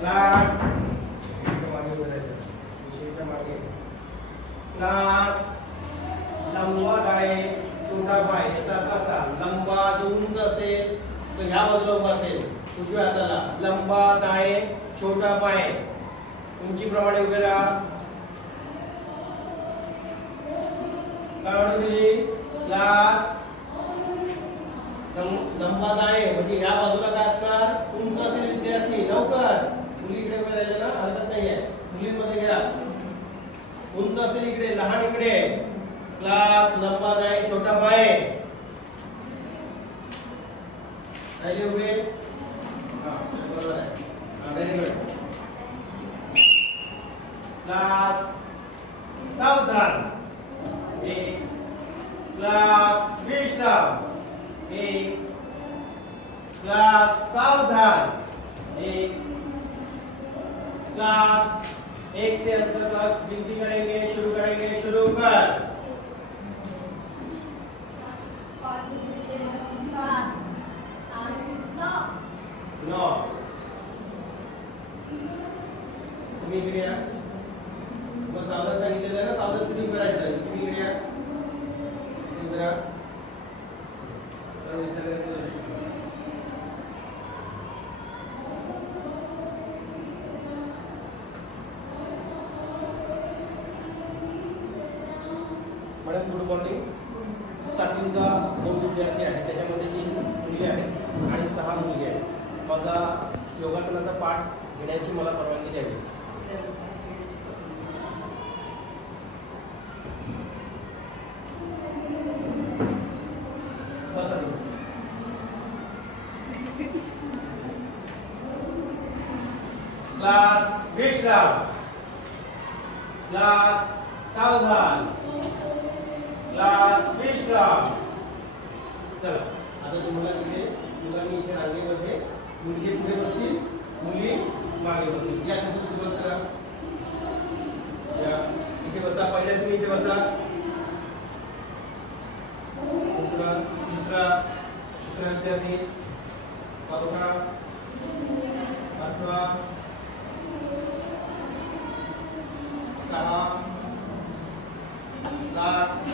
Class मागे बोलायचं विषयाच्या मागे क्लास लंबवत आहे छोटा पाय याचा अर्थ असा लंबा जो उंच असेल तो ह्या बाजूला उभा असेल उजव्या हाताला लंबात आहे छोटा पाय उंचीप्रमाणे उभे राहा काढून क्लास लंबात आहे म्हणजे या बाजूला काय असणार उंच असेल विद्यार्थी लवकर मुलीकडे उभे राहिले ना हरकत नाहीये मुलींमध्ये घ्या उंच असेल इकडे लहान इकडे क्लास लंबात आहे छोटा पाय राहिले उभे बरोबर आहे व्हेरी गुड क्लास सावधान एक क्लास विश्राम एक क्लास सावधान एक क्लास एक से अंत तक गिनती करेंगे शुरू कर 9 तुम्ही इकडे या मग सावधान सांगितलेलं आहे ना सावधान स्क्रीन करायचं आहे तुम्ही इकडे या इंद्रा सर्व विद्यार्थ्यांना मॅडम गुड मॉर्निंग 7वीचा 2 विद्यार्थी आहेत त्याच्यामध्ये 3 मुली आहेत आणि 6 मुली आहेत माझा योगासनाचा पाठ घेण्याची मला परवानगी द्यावी बसा क्लास विश्राम क्लास सावधान क्लास विश्राम चला आता तुम्हाला इथे मुलांनी इथे रांगेमध्ये मुलगी पुढे बसतील मुली मागे बसतील या तिथून सुरुवात करा या इथे बसा पहिल्या तुम्ही इथे बसा दुसरा तिसरा विद्यार्थी चौथा पाचवा 6 7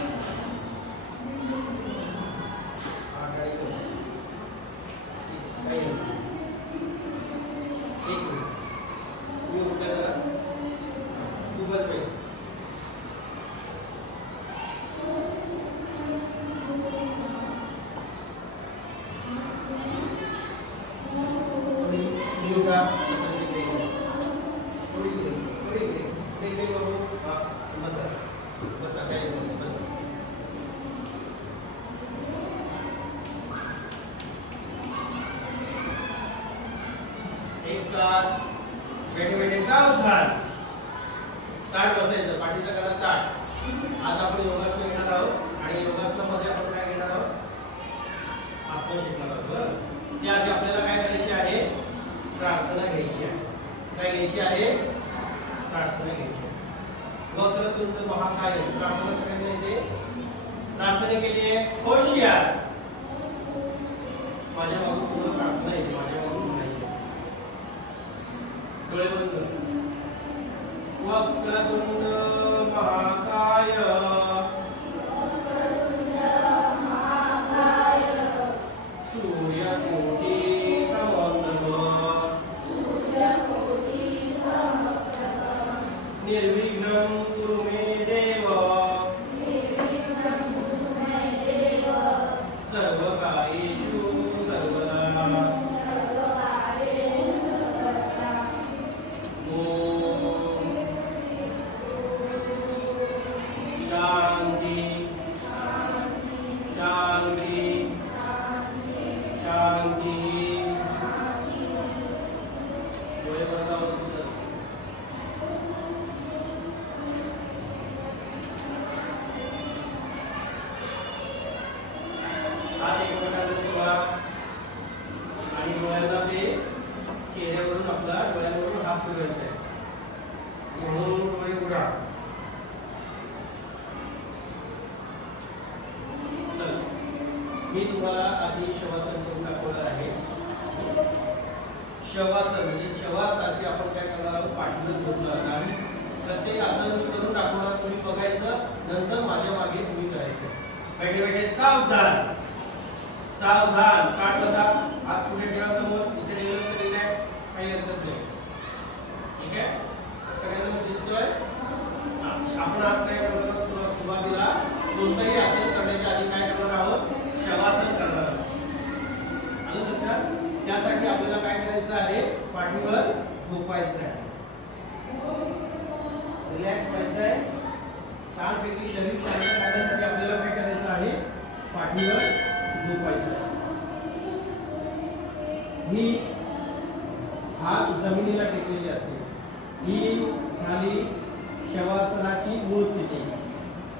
बैठे बैठे सावधान ताट बसायचं पाठीचा कडा ताट आज आपण योगासन घेणार आहोत आणि योगासनामध्ये आपण काय घेणार आहोत आसन शिकणार आहोत त्या आधी आपल्याला काय करायचे आहे प्रार्थना घ्यायची आहे काय घ्यायची आहे प्रार्थना घ्यायची आहे वक्रतुंड महाकाय प्रार्थना सगळ्यांना येते प्रार्थने के लिए होशियार माझ्या मागून पूर्ण प्रार्थना येते माझ्या मागून म्हणायची डोळे बंद वक्रतुंड महाकाय सूर्यकोटि समप्रभ निर्विघ्नं कुरु मे देव सर्वकार्येषु सर्वदा शवासन म्हणजे शवासारखी आपण काय करणार आहोत, पाठीवर झोपणार आणि प्रत्येक आसन मी करून दाखवणार, तुम्ही बघायचं, नंतर माझ्या मागे तुम्ही करायचं. बैठे बैठे सावधान, सावधान. ताट बसा, हात पुढे ठेवा समोर, इथे ठेवलं तर रिलॅक्स, काही हरकत नाही. ठीक आहे, सगळ्यांना मी दिसतोय. आपण आज काय करणार आहोत, सुरुवातीला कोणतंही आसन करण्याच्या आधी काय करणार आहोत, शवासन करणार आहोत. आलं लक्षात? त्यासाठी आपल्याला काय करायचं आहे, पाठीवर झोपायचं आहे, रिलॅक्स व्हायचं आहे. छानपैकी शरीर शांत करण्यासाठी आपल्याला काय करायचं आहे, पाठीवर झोपायचं आहे. ही हात जमिनीला टेकलेली असते. ही झाली शवासनाची मूळ स्थिती.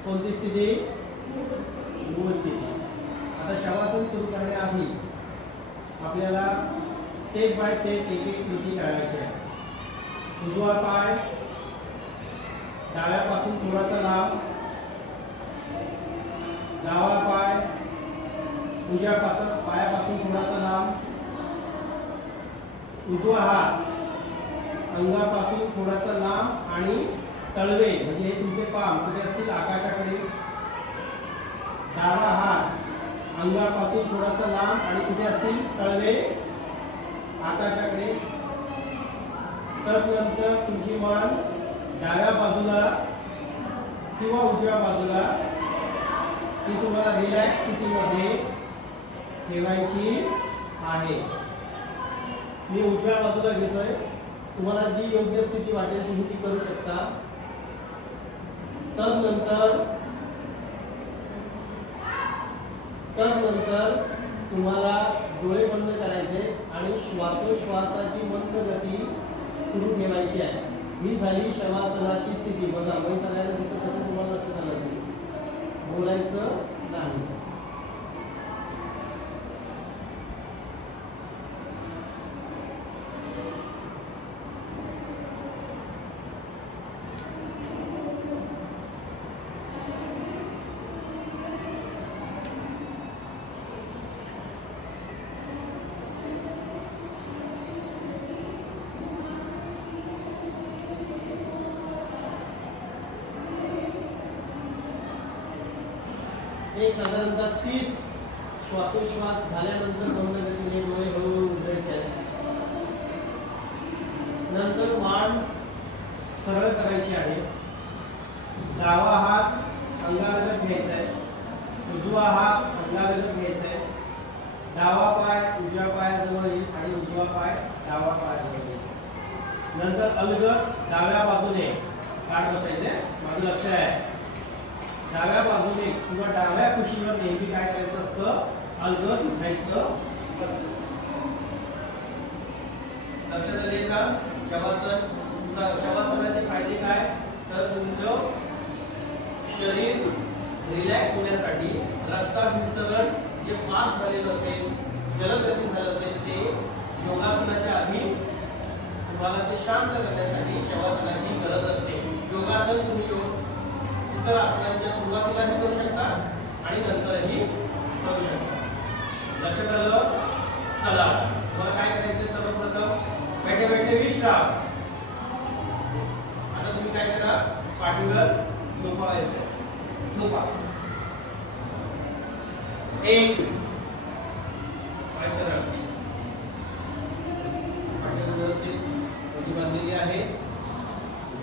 कोणती स्थिती? मूळ स्थिती. आता शवासन सुरू करण्याआधी आपल्याला स्टेप बाय स्टेप एक एक कृती करायची आहे. उजवा पाय डाव्यापासून थोडासा लांब, डावा पाय उजव्या पायापासून थोडासा लांब, उजवा हात अंगापासून थोडासा लांब आणि तळवे म्हणजे हे तुमचे पाम कुठे असतील, आकाशाकडे. डावा हात अंगापासून थोडासा लांब आणि कुठे असतील, तळवे आकाशाकडे. तदनंतर तुमची मान डाव्या बाजूला किंवा उजव्या बाजूला ती तुम्हाला रिलॅक्स स्थितीमध्ये ठेवायची आहे. मी उजव्या बाजूला घेतोय, तुम्हाला जी योग्य स्थिती वाटेल तुम्ही ती करू शकता. तदनंतर तुम्हाला डोळे बंद करायचे आणि श्वासोश्वासाची मंद गती सुरू ठेवायची आहे. ही झाली शवासनाची स्थिती. बघा, मी सगळ्यांना दिसत असेल, तुम्हाला लक्षात आलं असेल. बोलायचं नाही. एक साधारणतः 30 श्वासोश्वास झाल्यानंतर बंद गतीने डोळे हळूहळू उघडायचे आहेत. नंतर मान सरळ करायची आहे. डावा हात अंगालगत घ्यायचा आहे, उजवा हात अंगालगत घ्यायचा आहे. डावा पाय उजव्या पायाजवळ येईल आणि उजवा पाय डावा पायाजवळ येईल. नंतर अलगद डाव्या बाजूने ताट बसायचे. माझं लक्ष आहे, डाव्या बाजूने किंवा डाव्या कुशीवर नेहमी काय करायचं असतं, अलगद उठायचं असतं. लक्षात आले का? शवासनाचे फायदे काय? तर तुमचं शरीर रिलॅक्स होण्यासाठी रक्ताभिसरण जे फास्ट झालेलं असेल, जलदगती झालं असेल, ते योगासनाच्या आधी तुम्हाला ते शांत करण्यासाठी शवासनाची गरज असते. योगासन तुम्ही इतर आसनांच्या सुरुवातीलाही करू शकता आणि नंतरही करू शकता. लक्षात आलं? चला, मग काय करायचं, सर्वप्रथम बैठे बैठे विश्राम. आता तुम्ही काय करा, पाठीवर झोपायचं. झोपा. एक पाय सरळ, पाठीवर व्यवस्थित ओटी बांधलेली आहे,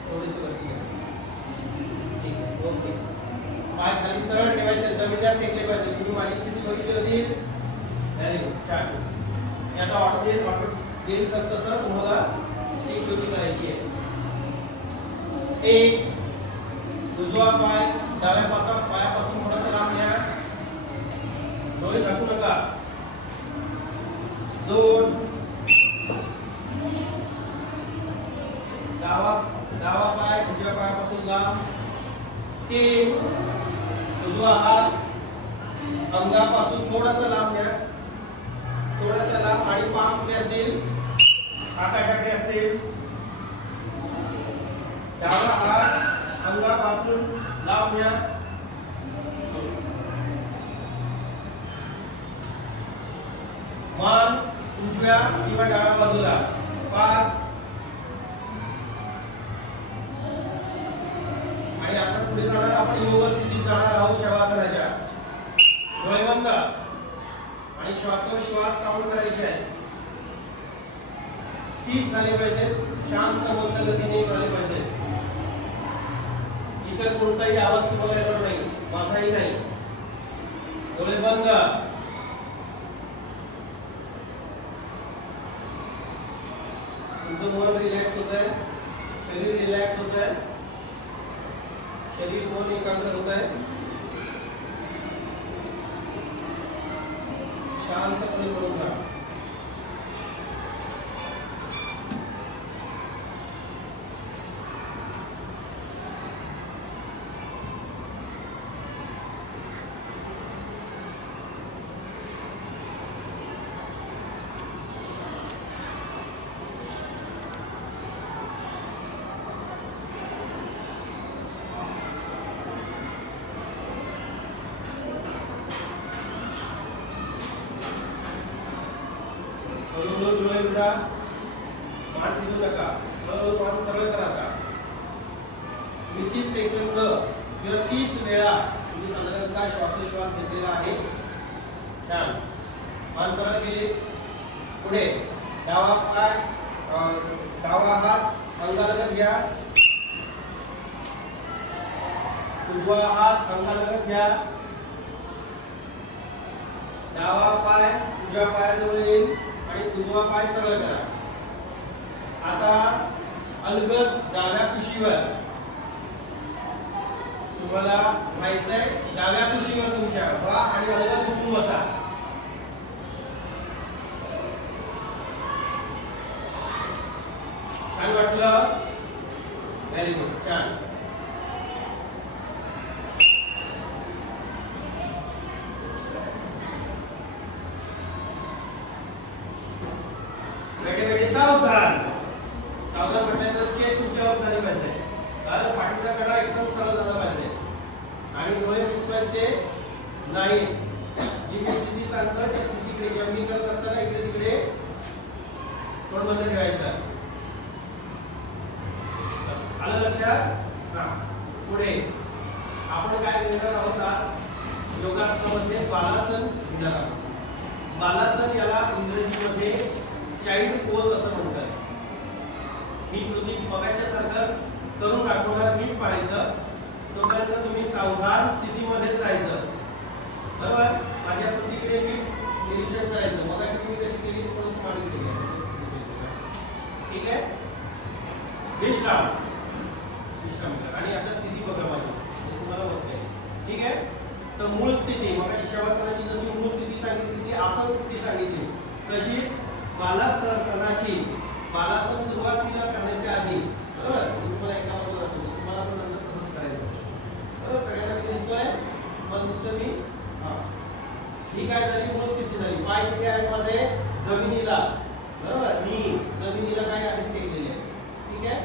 थोडीशी वरती घ्या. ओके, पाय खाली सरळ ठेवायचे, जमिनीवर टेकले पाहिजे. तुम्ही माझी स्थिती बघितली होती. व्हेरी गुड, छान. आता ऑर्डर देईल तसं तुम्हाला एक कृती करायची आहे. एक, उजवा पाय डाव्या पायापासून थोडासा लांब घ्या, डोळे झाकू नका. 2, डावा पाय उजव्या पायापासून लांब. 3, उजवा हात अंगापासून थोडासा लांब घ्या, थोडासा लांब आणि पाय कुठे असतील, आकाशाकडे असतील. डावा हात अंगापासून लांब घ्या. मान उजव्या किंवा डाव्या बाजूला. 5 आणि आता पुढे जाणार आपण योग स्थितीत जाणार आहोत शवासनाच्या. डोळे बंद आणि श्वासोश्वास काउंट करायचे आहेत. 30 झाले पाहिजे. शांत मंद गतीने झाले पाहिजे. इतर कोणताही आवाज तुम्हाला येणार नाही, माझाही नाही. डोळे बंद. तुमचं मन रिलॅक्स होत आहे, शरीर रिलॅक्स होत आहे, शरीर मन एकाग्र होत आहे. शांतपणे करून घ्या. मान फिरू नका. मान सरळ करा. का 30 सेकंद किंवा 30 वेळा तुम्ही साधारणतः श्वासोश्वास घेतलेला आहे. छान. मान सरळ केले. पुढे डावा पाय डावा हात अंगालगत घ्या. उजवा हात अंगालगत घ्या. डावा पाय उजव्या पायाजवळ येईल आणि उजवा पाय सरळ करा. आता अलगद डाव्या कुशीवर तुम्हाला व्हायचंय. डाव्या कुशीवर तुमच्या व्हा आणि अलगद उठून बसा. छान वाटलं? Very good. छान. सावधान. सावधान म्हटल्यानंतर चेस्ट तुमच्यावर झाली पाहिजे. पाठीचा कडा एकदम सरळ झाला पाहिजे आणि डोळे मिसवायचे नाही. जी मी स्थिती सांगतो त्या स्थितीकडे जेव्हा मी करत असताना इकडे तिकडे तोंड बंद ठेवायचं. आलं लक्षात? हा. पुढे आपण काय घेणार आहोत आज योगासनामध्ये बालासन घेणार आहोत. बालासन याला इंग्रजीमध्ये चाइल्ड पोज असं म्हणतात. मी कृती बघायच्या सारखं करून दाखवणार. नीट पाहायचं. तोपर्यंत तुम्ही सावधान स्थितीमध्येच राहायचं. बरोबर? माझ्या कृतीकडे नीट निरीक्षण करायचं. मगाशी तुम्ही कशी केली थोडंसं मागे केली. ठीक आहे? विश्राम. विश्राम करा. आणि आता स्थिती बघा माझी. तुम्हाला बघताय. ठीक आहे? तर मूळ स्थिती मगाशी शवासनाची जशी मूळ स्थिती सांगितली ती आसन स्थिती सांगितली तशीच बालासनाची बालासन सुरुवातीला करण्याच्या आधी बरोबर तुम्हाला एका बाजूला तुम्हाला पण नंतर तसंच करायचं. बरोबर? सगळ्यांना मी दिसतोय? मग दिसतोय मी? हा. ही काय झाली? मूळ स्थिती झाली. पाय कुठे आहेत माझे? जमिनीला. बरोबर? मी जमिनीला काय आहे टेकलेले आहे. ठीक आहे?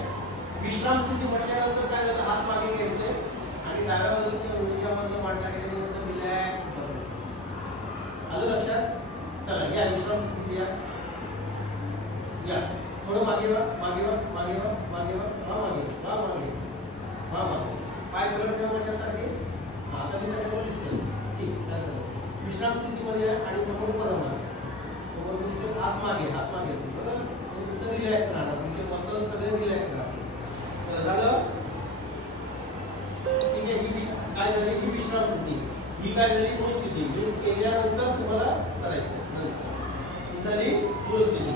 विश्राम स्थिती म्हटल्यानंतर काय झालं? हात मागे घ्यायचे आणि डाव्या बाजूला किंवा उजव्या बाजूला मान टाकायचं. नुसतं रिलॅक्स बसायचं. आलं लक्षात? चला या विश्राम स्थिती या. या थोडं मागे वा मागे वा मागे वा मागे वा हा मागे हा मागे हा मागे. पाय सरळ ठेवा माझ्यासारखे. हा आता मी सगळ्यांना दिसतोय. ठीक आहे. विश्राम स्थितीमध्ये आणि समोर परत मागे. समोर दिसेल हात मागे असेल. बरोबर? तुमचं रिलॅक्स राहणार. तुमचे मसल सगळे रिलॅक्स राहतील. झालं? ठीक आहे. ही काय झाली? ही विश्राम स्थिती. ही काय झाली? मूळ स्थिती. मी केल्यानंतर तुम्हाला करायचं. ही झाली मूळ स्थिती.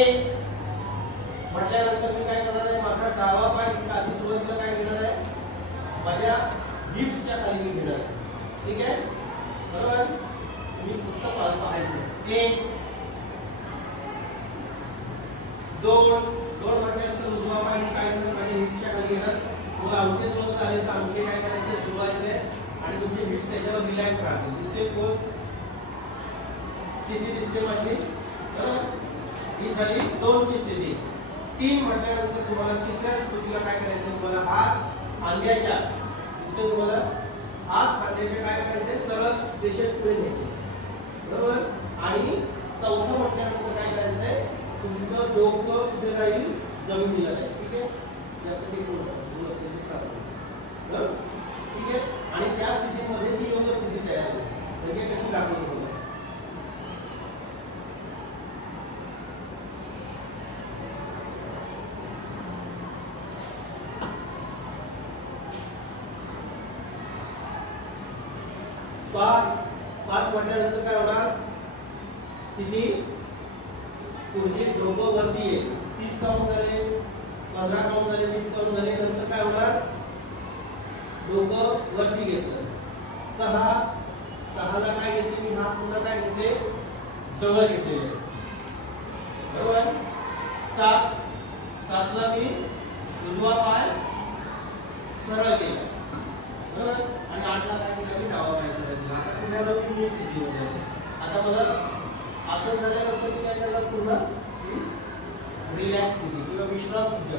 एक म्हटल्यानंतर मी काय करणार आहे? माझा डावा पाय आधी सुरुवातीला काय घेणार आहे? माझ्या हिप्सच्या खाली मी घेणार आहे. ठीक आहे? बरोबर? तुम्ही फक्त पाहायचं. 1 2 म्हटल्यानंतर उजवा पाय काय करणार? माझ्या हिप्सच्या खाली घेणार. मग अंगठे जोडत आले तर अंगठे काय करायचे? जुळवायचे आणि तुमचे हिप्स त्याच्यावर रिलॅक्स राहतील. दिसते पोज स्थिती दिसते माझी. बरोबर? ही झाली 2 ची स्थिती. 3 म्हटल्यानंतर तुम्हाला तिसऱ्या कृतीला काय करायचं? तुम्हाला हात खांद्याच्या दिसते तुम्हाला हात खांद्याचे काय करायचे? सरळ रेषेत पुढे न्यायचे. बरोबर? आणि चौथं म्हटल्यानंतर काय करायचंय? तुमचं तुमचं डोकं कुठे राहील, जमिनीला राहील. ठीक आहे, यासाठी ठीक आहे. आणि त्या स्थितीमध्ये ती योग स्थिती तयार होते. म्हणजे कशी लागू होते. पाच म्हटल्यानंतर काय होणार, स्थिती पुढची डोकं वरती आहे. 30 काउंट झाले, 15 काउंट झाले, 20 काउंट झाले. नंतर काय होणार, डोकं वरती घेतलं. 6ला काय घेतले मी, हात पुन्हा काय घेतले, जवळ घेतलेले, बरोबर. 7ला मी उजवा पाय सरळ केला, बरोबर. आणि 8ला काय केलं मी, डावा पाय सरळ केला. आता पुन्हा मी स्थिती होते. आता मला असं झाल्यानंतर मी काय करणार, पुन्हा रिलॅक्स स्थिती किंवा विश्राम स्थिती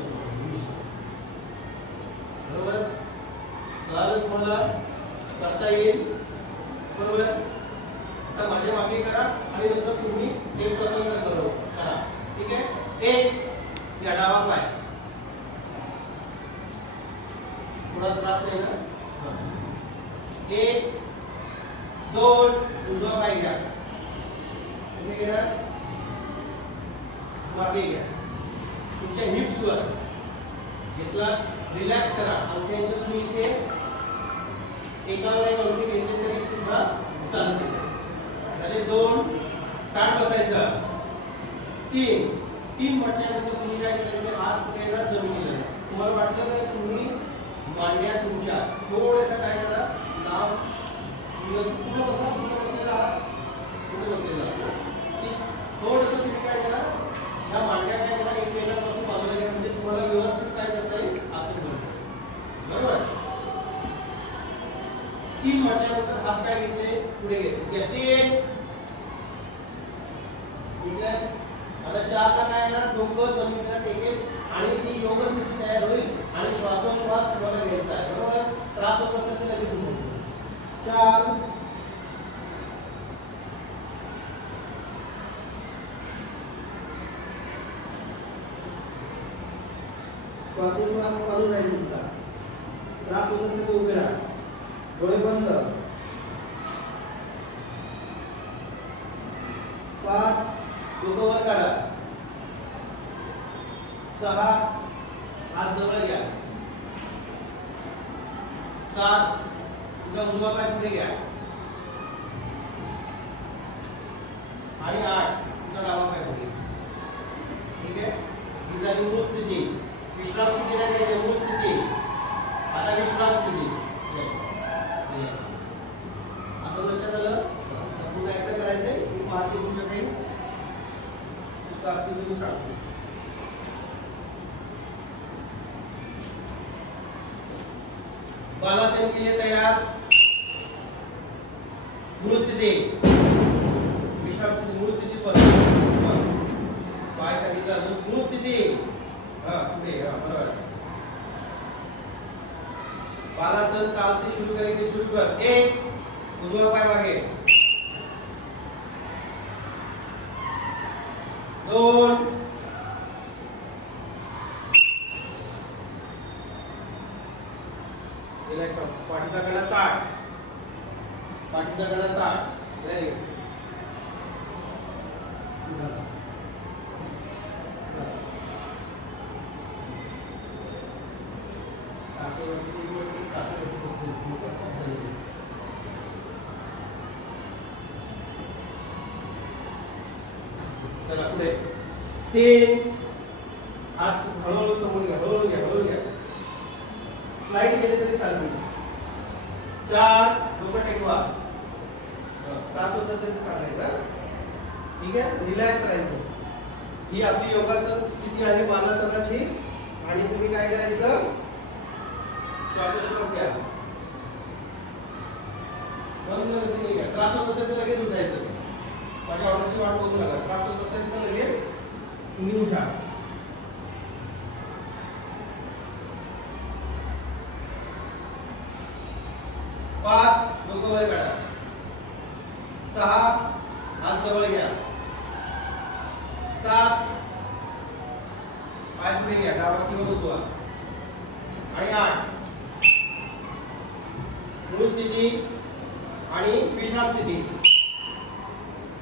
बरोबर. कळालं तुम्हाला, करता येईल, बरोबर. आता माझ्या मागे करा आणि नंतर तुम्ही एक स्वतंत्र करा. ठीक आहे. एक या डावा पाय, थोडा त्रास नाही ना. 1 2 उजवा पाय घ्या, कुठे घ्या, मागे घ्या, तुमच्या हिप्स वर घेतला. रिलॅक्स करा. अंगठ्याचं तुम्ही इथे एकावर एक अंगठी घेतली तरी सुद्धा चालते. झाले 2, ताट बसायचं. 3 म्हटल्यानंतर तुम्ही काय करायचं, हात कुठे येणार, जमिनीला. तुम्हाला वाटलं काय, तुम्ही मांड्या तुमच्या थोडंसं काय करा, लांब पूर्ण बसा. पूर्ण बसलेला हात पूर्ण बसलेला, थोडंसं तुम्ही काय करा, ह्या मांड्या काय करा, एकमेकांपासून बाजूला घ्या. म्हणजे तुम्हाला व्यवस्थित काय करता येईल, असं बोलतो, बरोबर. 3 म्हटल्यानंतर हात काय घेतले, पुढे घ्यायचे. 3 ठीक आहे. आता 4ला काय करणार, डोकं जमिनीला टेकेल आणि ती योग स्थिती तयार होईल आणि श्वासोश्वास तुम्हाला घ्यायचा आहे, बरोबर. त्रास होत असेल तर लगेच होतो. 4 श्वासोश्वास चालू राहील तुमचा. त्रास होत असेल तर उभे राहा, डोळे बंद. 5 डोकं वर काढा. 6 हात जवळ घ्या. 7 तुमचा उजवा पाय पुढे घ्या आणि 8 तुमचा डावा पाय पुढे. ठीक आहे. ही झाली मूळ स्थिती. विश्राम स्थिती नाही, मूळ स्थिती. आता विश्राम स्थिती. असं लक्षात आलं. पुन्हा एकदा करायचंय. मी पाहते तुमच्या काही चुका असतील तुम्ही सांगतो. बालासन के लिए तैयार. मूळ स्थिती, विश्राम स्थिती, मूळ स्थिती पर पाय सांगितलं. अजून मूळ स्थिती. पुढे बरोबर. बालासन काल से शुरू करेंगे. शुरू कर. 1 उजवा पाय मागे. 2 रिलॅक्स. पाठीचा कडा ताट. पाठीचा कडा ताट. Very good. चला पुढे. 3 हात हळूहळू समोर घ्या. हळूहळू घ्या. हळूहळू घ्या. स्लाइड केले तरी चालते. 4 डोकं टेकवा. त्रास होत असेल तर सांगायचं. ठीक आहे. रिलॅक्स राहायचं. ही आपली योगासन स्थिती आहे बालासनाची. आणि तुम्ही काय करायचं, श्वासोश्वास घ्या. बंद गतीने घ्या. त्रास होत असेल तर लगेच उठायचं. माझ्या ऑर्डरची वाट बघू नका. त्रास होत असेल तर लगेच तुम्ही उठा. पाच डोकं वर काढा. 6 हात जवळ घ्या. 7 आडवे घ्या, डावा किंवा उजवा. आणि 8 मूळ स्थिती आणि विश्राम स्थिती.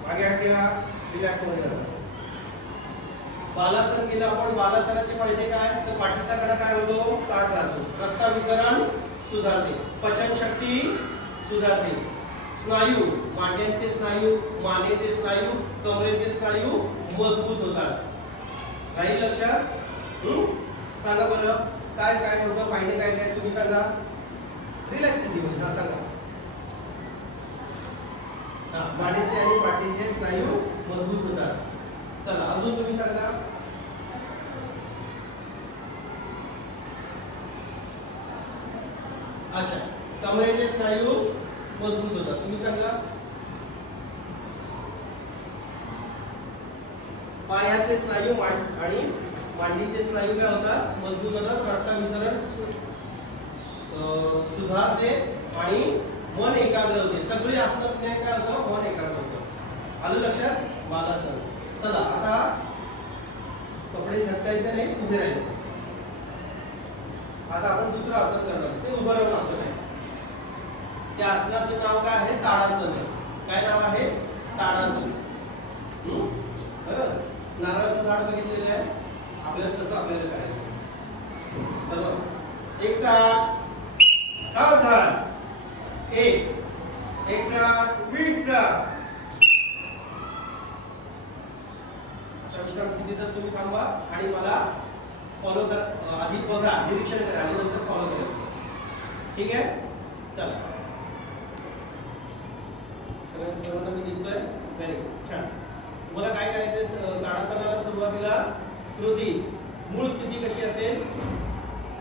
मागे हात ठेवा, रिलॅक्स मध्ये राहा. बालासन केलं आपण. बालासनाचे फायदे काय? तर पाठीचा कडा काय होतो? ताठ राहतो. रक्ताभिसरण सुधारते, पचन शक्ती सुधारते, स्नायू, मांड्यांचे स्नायू, मानेचे स्नायू, कमरेचे स्नायू मजबूत होतात. राहील लक्षात? सांगा बरं काय काय होतं, फायदे काय काय तुम्ही सांगा. रिलॅक्स स्थितीमध्ये हा सांगा. मानेचे आणि पाठीचे स्नायू मजबूत होतात. चला अजून तुम्ही सांगा. अच्छा, कमरेचे स्नायू मजबूत होतात. तुम्ही सांगा. पायाचे स्नायू आणि मांडीचे स्नायू काय होतात? मजबूत होतात. रक्ताभिसरण सुधारते आणि मन एकाग्र होते. सगळे आसनाने काय होतं? मन एकाग्र होतं. आलं लक्षात? बालासन. चला आता कपडे झटकायचे नाही, उभे राहायचे. आता आपण दुसरं आसन करणार, ते उभं राहून आसन आहे. त्या आसनाचं नाव काय आहे? ताडासन. काय नाव आहे? ताडासन. बरोबर. नारळाचं झाड बघितलेलं आहे आपल्याला, तसं आपल्याला करायचं. चलो एक साथ सावधान. 1 साथ 20 विश्राम स्थितीतच तुम्ही थांबा आणि मला फॉलो कर. आधी बघा, निरीक्षण करा आणि नंतर फॉलो करायचं. ठीक आहे? चला. सर्वांना मी दिसतोय? व्हेरी गुड, छान. तुम्हाला काय करायचं? ताडासनाला सुरुवातीला कृती मूळ स्थिती कशी असेल?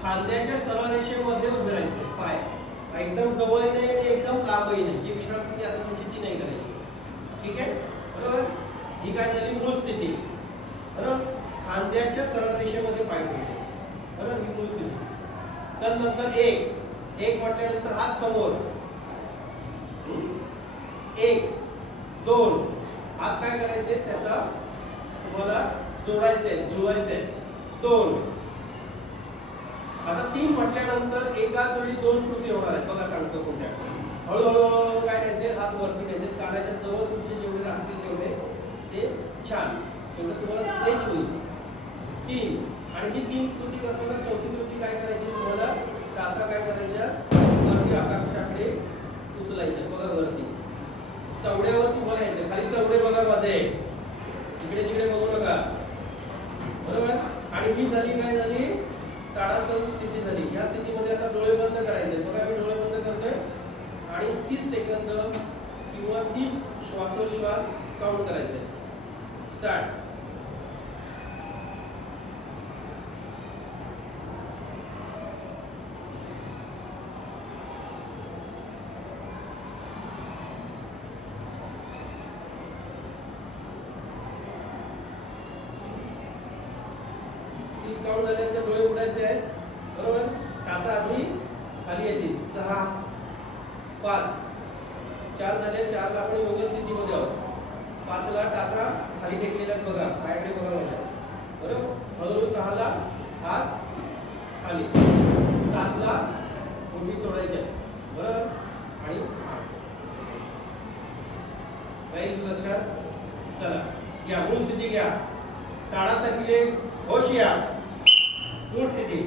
खांद्याच्या सरळ रेषेमध्ये उभे राहायचे. पाय एकदम जवळही नाही आणि एकदम लांबही नाही. जी विश्राम स्थिती आता तुमची ती नाही करायची. ठीक आहे? बरोबर. ही काय झाली? मूळ स्थिती. बरोबर. खांद्याच्या सरळ रेषेमध्ये पाय ठेवले. बरोबर. ही मूळ स्थिती. त्यानंतर एक म्हटल्यानंतर हात समोर. 1 2 हात काय करायचे? त्याचा तुम्हाला जोडायचे, जुळवायचे. 2. आता 3 म्हटल्यानंतर एकाच वेळी 2 कृती होणार आहेत. बघा सांगतो कोणत्या. हळूहळू काय करायचे? हात वरती घ्यायचे. कानाच्या जवळ तुमचे जेवढे राहतील तेवढे ते छान, तेवढं तुम्हाला स्ट्रेच होईल. 3 आणि ही 3 कृती करताना चौथी कृती काय करायची? तुम्हाला टाचा काय करायच्या? वरती आकाशाकडे उचलायच्या. बघा वरती चवड्यावर तुम्हाला यायचं. खाली चवडे बघा माझे, इकडे तिकडे बघू नका. बरोबर. आणि ही झाली काय झाली? ताडासन स्थिती झाली. या स्थितीमध्ये आता डोळे बंद करायचे. बघा मी डोळे बंद करतोय आणि 30 सेकंद किंवा 30 श्वासोश्वास काउंट करायचे. स्टार्ट. काउंट झाल्यानंतर डोळे उघडायचे आहेत. बरोबर. टाचा आधी खाली येतील. 6 5 4 झाले. 4 ला आपण योग स्थितीमध्ये आहोत. 5 ला टाचा खाली टेकलेला बघा, पायाकडे बघा माझ्या. बरोबर. हळूहळू 6 ला हात खाली. 7 ला मुठी सोडायच्या. बरोबर. आणि 8 राहील लक्षात. चला घ्या, मूळ स्थिती घ्या. ताडासारखी होशियार. मूळ स्थिती.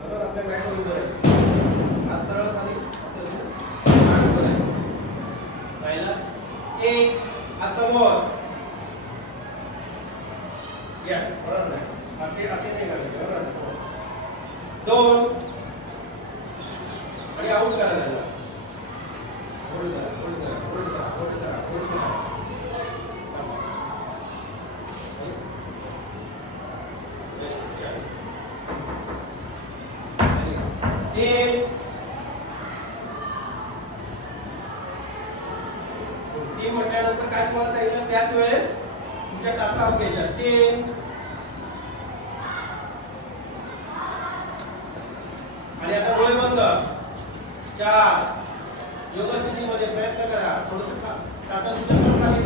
बरोबर. आपल्या मॅटवर उभं राहायचं. हात सरळ खाली असं उभं राहायचं. राहिला. 1 हात समोर. यस. बरोबर आहे. असे नाही करायचे. बरोबर. 2 आणि आउट करायला. होल्ड करा, होल्ड करा, होल्ड करा, होल्ड करा, होल्ड करा. तीन म्हटल्यानंतर काय तुम्हाला सांगितलं? त्याच वेळेस तुमच्या टाचा अप घ्यायच्या. 3 आणि आता डोळे बंद. 4 योग स्थितीमध्ये प्रयत्न करा. थोडंसं टाचा तुमच्या खाली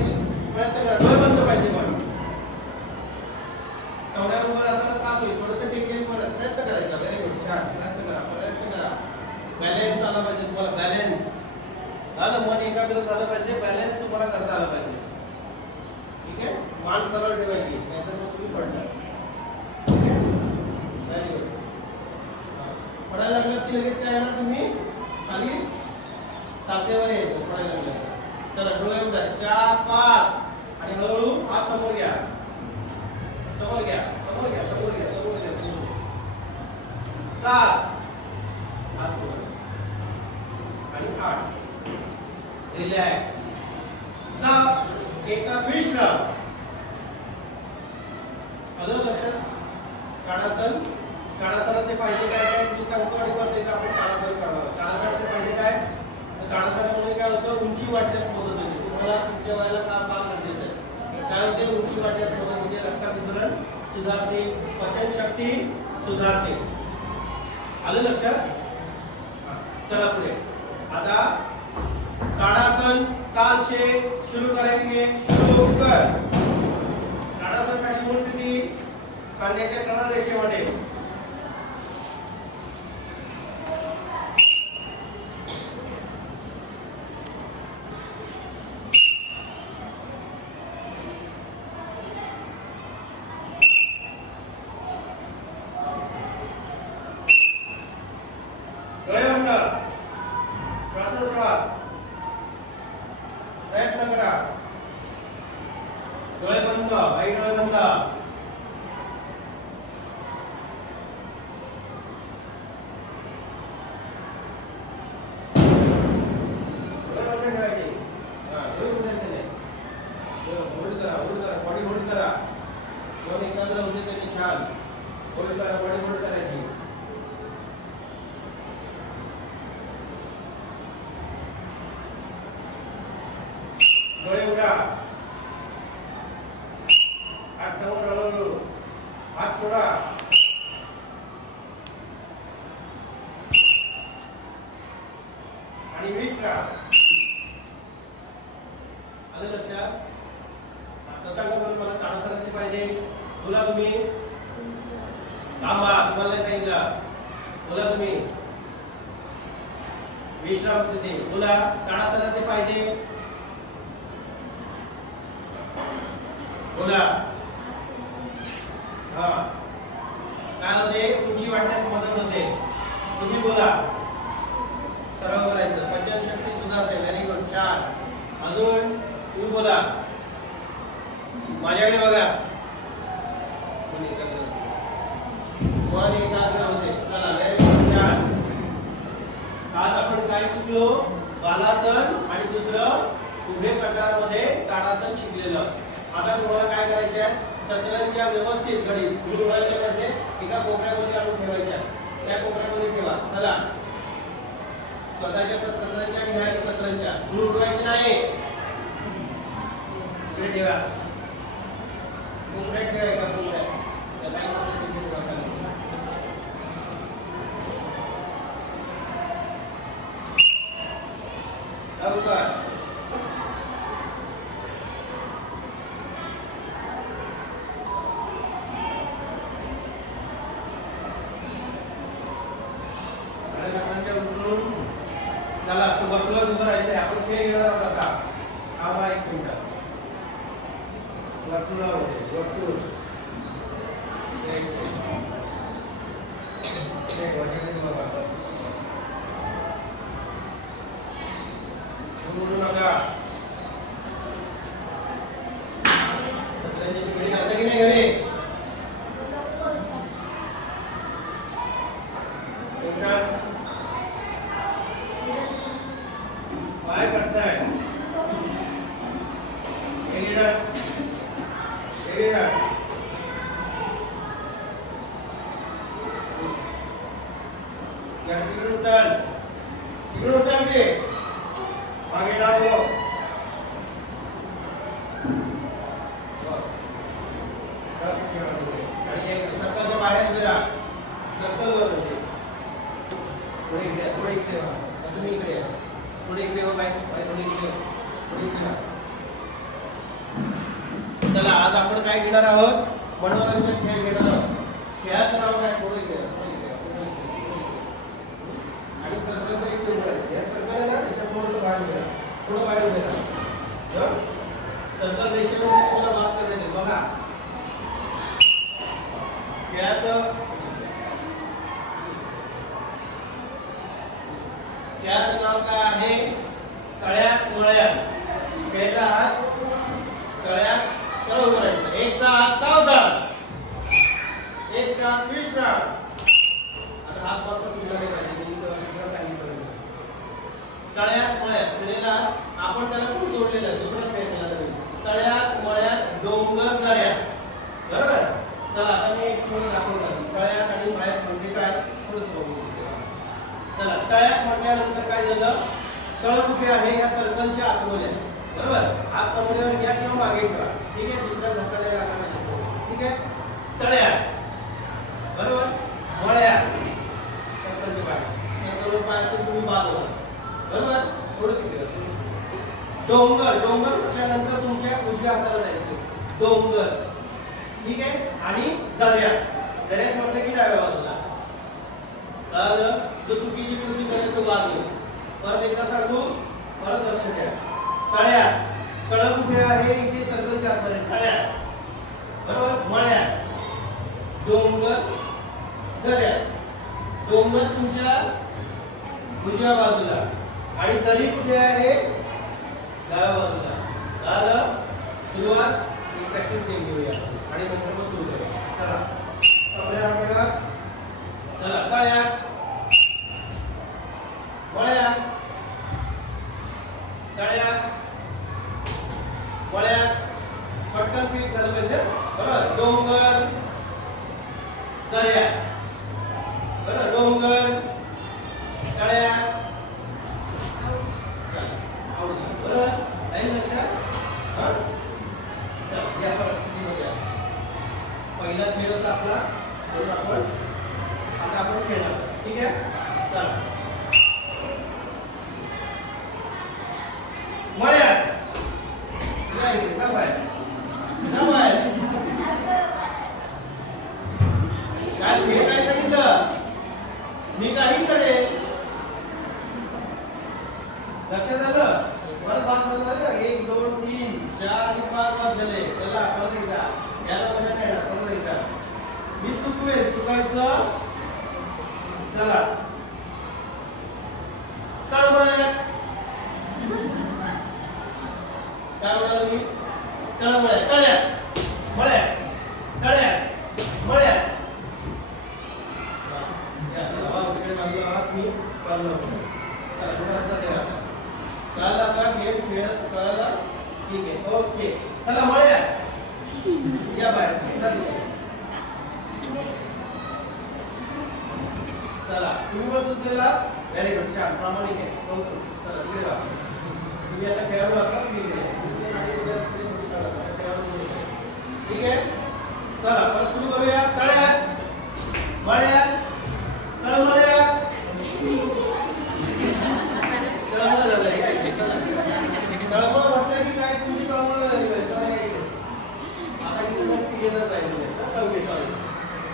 प्रयत्न करा. डोळे बंद पाहिजे. पण चौड्यावर उभं राहताना पडायला लागलात की लगेच काय येणार तुम्ही खाली टाचेवर यायचं पडायला लागलं. चला डोळे उघडा 4 5 आणि हळूहळू हात समोर घ्या समोर घ्या समोर घ्या समोर घ्या समोर घ्या 7 हात समोर आणि 8 रिलॅक्स. सब एक साथ विश्राम. आलं लक्षात? काढासन काढासनाचे फायदे काय काय मी सांगतो आणि करते का आपण काढासन करणार. काढासनाचे फायदे काय? तर काढासनामुळे काय होतं उंची वाढण्यास मदत होते. तुम्हाला तुमच्या वयाला का फार गरजेचं आहे. काय होते उंची वाढण्यास मदत होते, रक्ताभिसरण सुधारते, पचन शक्ती सुधारते. आलं लक्षात? चला पुढे. आता ताड़ासन ताल से शुरू करेंगे. शुरू कर. ताड़ासन साठी मूळ स्थिती खांद्याच्या सरळ रेषेमध्ये. डोळे बंद. श्वासोच्छ्वास प्रयत्न करा. डोळे बंद. आई डोळे बंद. डोळे बंद ठेवायचे. डोळे उघडायचे नाही. होल्ड करा बॉडी होल्ड करा. मन एकाग्र होते त्याने छान होल्ड करा. बॉडी होल्ड करायची. डोळे उघडा. हात समोर हळूहळू. हात सोडा. आणि विश्राम. आलं लक्षात? आता सांगा बरं मला ताड़ासनाचे पाहिजे. बोला तुम्ही. थांबा तुम्हाला सांगितलं. बोला तुम्ही. विश्राम स्थिती बोला. ताड़ासनाचे पाहिजे बोला. हा काय होते उंची वाढण्यास मदत होते. तुम्ही बोला. सराव करायचं. पचन शक्ती सुधारते. व्हेरी गुड छान. अजून तुम्ही बोला. माझ्याकडे बघा. मन एकाग्र होते. चला व्हेरी गुड छान. आज आपण काय शिकलो? बालासन आणि दुसरं उभे प्रकारामध्ये ताड़ासन शिकलेलं. आता तुम्हाला काय करायचे आहे? सतरंजा व्यवस्थित घडी उडवायच्या पाहिजे. एका कोपऱ्यामध्ये आणून ठेवायच्या. त्या कोपऱ्यामध्ये ठेवा. चला स्वतःच्या सतरंजा ठेवायच्या. सतरंजा उडवायची नाही. इकडे ठेवा. कोपऱ्यात ठेवा. एका कोपऱ्यात त्याला काही पद्धतीने ठेवा. लवकर चला सुरुवातीला उभं राहायचंय. आपण खेळ घेणार आहोत आता. थांबा 1 मिनिट. वर्तुळावर वर्तुळ सोडू नका. सतरंजी खेळी करता की नाही घरी? काय करताय? मागे लागो. आणि एक सर्कलच्या बाहेर उभे राहा. सर्कलवर होते. पुढे इकडे पुढे इकडे व्हा. तुम्ही इकडे या. पुढे इकडे हो. बाय थोडी इकडे पुढे इकडे या. चला आज आपण काय घेणार आहोत? मनोरंजन खेळ घेणार आहोत. खेळाचं नाव काय? पुढे इकडे आणि सर्कलचं एक उभं राहायचं. या सर्कल आहे ना त्याच्या थोडंसं बाहेर उभे राहा. थोडं बाहेर उभे राहा. सर्कल रेषेवर तुम्हाला बात करायची. बघा खेळाचं त्याचं नाव काय आहे? तळ्यात मळ्यात. पहिला हात तळ्यात सरळ उभं राहायचं. एक साथ सावधान, एक साथ विश्राम. आता हात बाजूला सुद्धा नाही पाहिजे, मी तुला सांगितलं. तळ्यात मळ्यात पहिला आपण त्याला कुठे जोडलेलं आहे? दुसरा प्रयत्न केला. तळ्यात मळ्यात डोंगर दऱ्या. बरोबर. चला आता मी एक तुम्हाला दाखवतो. तळ्यात आणि मळ्यात म्हणजे काय थोडंसं बघू. चला तळ्यात म्हटल्यानंतर काय झालं? तळ कुठे आहे? या सर्कलच्या आतमध्ये आहे. बरोबर. हात कमरेवर घ्या किंवा मागे ठेवा. ठीक आहे. दुसरा धक्का द्यायला लागला पाहिजे. ठीक आहे. तळ्यात. बरोबर. मळ्यात सर्कलच्या बाहेर. सर्कलवर पाय असेल तुम्ही बाजूला. बरोबर. थोडं तिकडे. डोंगर. डोंगर म्हटल्यानंतर तुमच्या उजव्या हाताला जायचं. डोंगर. ठीक आहे. आणि दर्या. दर्यात म्हटलं की डाव्या बाजूला. जो चुकीची कृती करेल तो लागेल. परत एकदा सांगू, परत लक्ष द्या. तळ्यात. तळ कुठे आहे? इथे सर्कलच्या आतमध्ये. तळ्यात. बरोबर. मळ्यात. डोंगर दर्यात. डोंगर तुमच्या उजव्या बाजूला आणि दरी कुठे आहे? डाव्या बाजूला. झालं. सुरुवात. एक प्रॅक्टिस केली घेऊया आणि नंतर मग सुरू करूया. चला आपल्याला बघा. चला तळ्यात मळ्यात. तळ्यात मळ्यात. पटकन पीक झालं पाहिजे. बरोबर. डोंगर दर्यात. बरोबर. डोंगर तळ्यात. बरोबर. आहे लक्षात? हा. चला या परिस्थितीमध्ये पहिला खेळ होता आपला. आता आपण खेळणार. ठीक आहे. चला मळ्यात. या इकडे. जा बाहेर. जा बाहेर. काय हे काय सांगितलं? मी काही करेल. लक्षात आलं? परत बात झालं. 1 2 3 4 आणि 5 झाले. चला परत एकदा. याला मजा नाही येणार. परत एकदा. मी चुकवेल. चुकायचं. चला तळमळ्यात. काय म्हणाल मी? तळमळ्यात. तळ्यात मळ्यात. तळ्यात मळ्यात. या चला बाबा इकडे बाजूला आहात. मी बाजूला पडतो. चला थोडासा द्या. कळालं आता गेम खेळ? कळालं? ठीक आहे. ओके. चला मळ्यात. या बाहेर. चला तुम्ही पण सुचलेला. Very good. छान. प्रामाणिक आहे. कौतुक. चला तिकडे वा. तुम्ही आता खेळाडू आहात. ठीक आहे. चला परत सुरू करूया. तळ्यात मळ्यात. तळमळ्यात. तळमळ झालंय. तळमळ म्हटलं की काय तुमची तळमळ झाली पाहिजे. चला काय इकडे. आता किती जण टुगेदर राहिले? 24. सॉरी.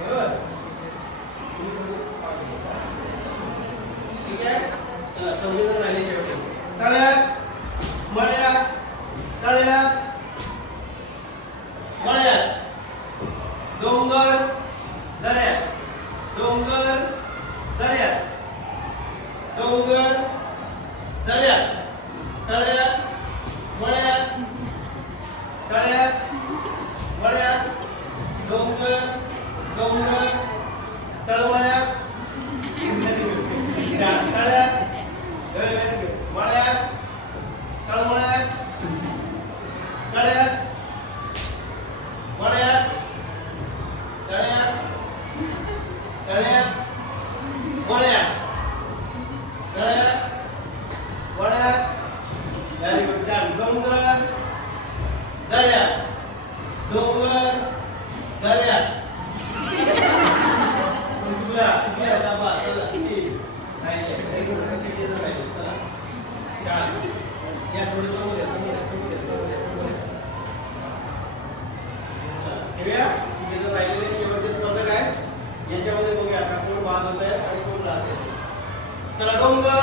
बरोबर. ठीक आहे. चला 24 जण राहिले शेवटी. तळ्यात मळ्यात. तळ्यात मळ्यात. डोंगर दऱ्यात. डोंगर दऱ्यात. डोंगर दऱ्यात. तळ्यात मळ्यात. तळ्यात मळ्यात. डोंगर डोंगर तळमळ्यात. तळ्यात मळ्यात. तळमळ्यात. तळ्यात मळ्यात. तळ्यात. तळ्यात मळ्यात. तळ्यात मळ्यात. Very good. छान. डोंगर दऱ्यात. डोंगर दऱ्यात. चला शाबास. चला व्हेरी गुड. चला छान. या थोडं समोर या. समोर या. समोर या. समोर या. समोर या. चला घेऊया. तुम्ही जर राहिलेले शेवटचे स्पर्धक आहेत याच्यामध्ये बघूया आता कोण बाद होत आहे आणि कोण राहत आहे. चला डोंगर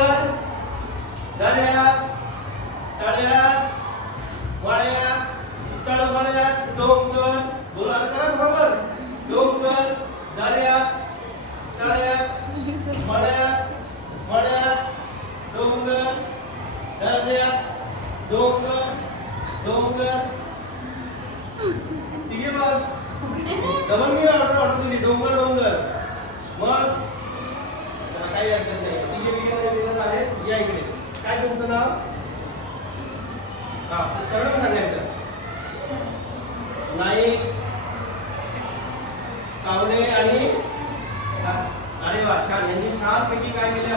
दऱ्यात. तळ्यात मळ्यात. तळमळ्यात. डोंगर. बोला करा बरोबर. डोंगर दऱ्यात. तळ्यात मळ्यात. मळ्यात. डबल मी ऑर्डर दिली डोंगर डोंगर मग काही हरकत नाही. तिघे विनत आहेत या इकडे. काय तुमचं नाव? हा सगळं सांगायचं. नाईक कावले आणि अरे वा छान. यांनी छानपैकी काय केले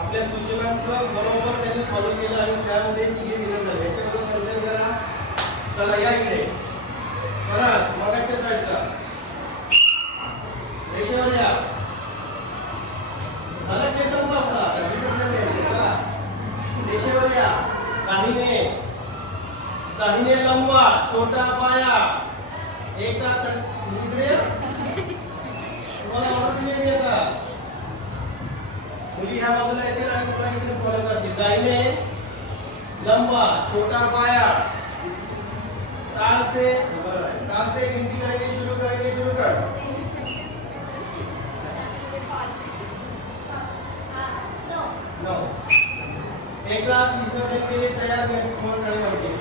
आपल्या सूचनांचं बरोबर त्यांनी फॉलो केलं आणि त्यामध्ये तिघे विनत झाले. याच्याबद्दल संशय करा. चला या इकडे परत मगाच्या साईडला रेषेवर या. मला ते संपला आपला चला रेषेवर या. दाहिने लंबा छोटा पाया एक साथ इकडे तुम्हाला ऑर्डर दिली आहे का? मुली ह्या बाजूला येतील आणि तुला इकडे फॉलो करतील. दाहिने लंबा छोटा पाया ताल से गिनती करेंगे शुरू कर. नौ एक साथ के लिए तैयार मैं फोन करने वाली है.